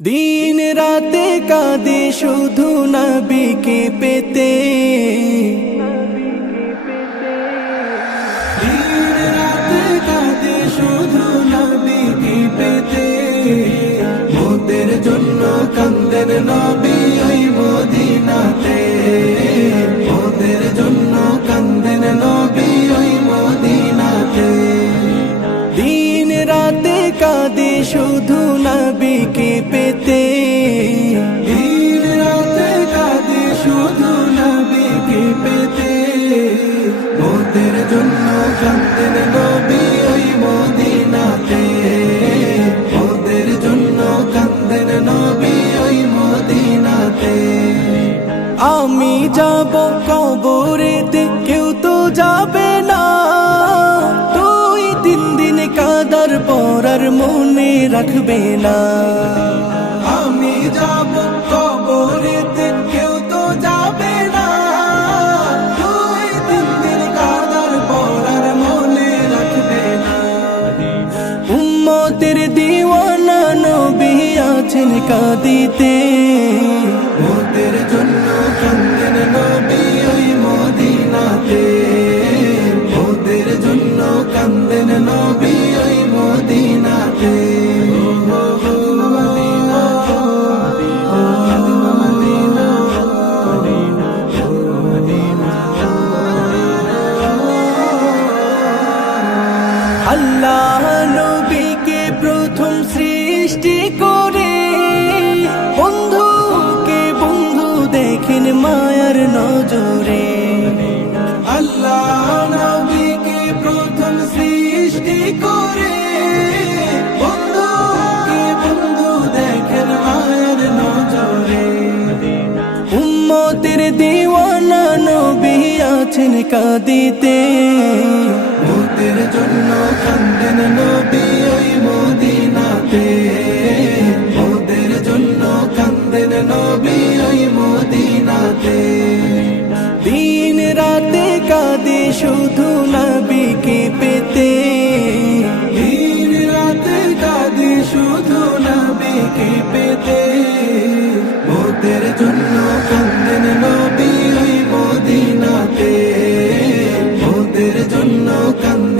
দিন রাতে কাঁদে শুধু নবীকে পেতে, দিন রাতে কাঁদে শুধু নবীকে পেতে। মোদের জন্য কান্দেন নবী ওই মদিনাতে, মোদের জন্য কান্দেন নবী ওই মদিনাতে। দিন রাতে কাঁদে শুধু নবীকে পেতে, দিন রাতে কাঁদে শুধু নবীকে পেতে। মোদের জন্য কান্দেন নবী ওই মদিনাতে, মোদের জন্য কান্দেন নবী ওই মদিনাতে। আমি যাব কবরেতে কেউ তো যাবে না, কাদার পর আর মনে রাখবে না। আমি যাব কবরেতে কেউ তো যাবে না, 2-3 দিন কাদার পর আর মনে রাখবে না। উম্মতের দিওয়ানা নবী আছেন কাঁদিতে, মোদের জন্য কান্দেন নবী ওই মদিনাতে, মোদের জন্য কান্দেন নবী ওই মদিনাতে। আল্লাহ নবীকে প্রথম সৃষ্টি করে, বন্ধুকে বন্ধু দেখেন মায়ার নজরে। আল্লাহ নবীকে প্রথম সৃষ্টি করে, বন্ধুকে বন্ধু দেখেন মায়ার নজরে। উম্মতের দিওয়ানা নবী আছেন কাঁদিতে, মোদের জন্য কান্দেন নবী ওই মদিনাতে, মোদের জন্য কান্দেন নবী ওই মদিনাতে। দিন রাতে কাঁদে শুধু নবীকে পেতে, দিন রাতে কাঁদে শুধু নবীকে পেতে।